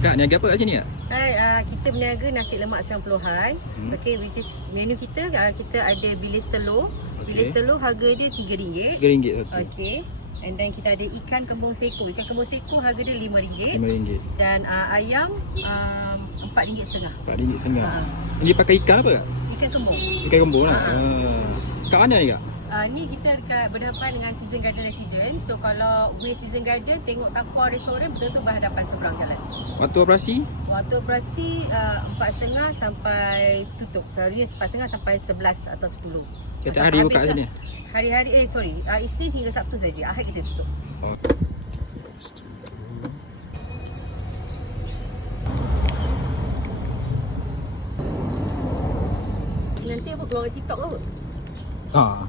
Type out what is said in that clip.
Kak, niaga apa kat sini kak? Hai, kita berniaga nasi lemak 90-an. Okey, which is menu kita kita ada bilis telur. Bilis telur harga dia RM3. RM3 satu. Okey. And then kita ada ikan kembung seko. Ikan kembung seko harga dia RM5. RM5. Dan ayam RM4.5. RM4.5. Ini pakai ikan apa kak? Ikan kembung. Ikan kembung lah. Kat mana ni kak? Ni kita dekat berhadapan dengan Season Garden Residence. So kalau way Season Garden tengok tampar restoran betul-betul berhadapan seberang jalan. Waktu operasi? Waktu operasi 4.30 sampai tutup. Seharinya 4.30 sampai 11 atau 10. Setiap hari buka kat sini? Hari-hari Isnin hingga Sabtu saja. Ahad kita tutup. Oh. Nanti apa keluar TikTok ke apa? Ha.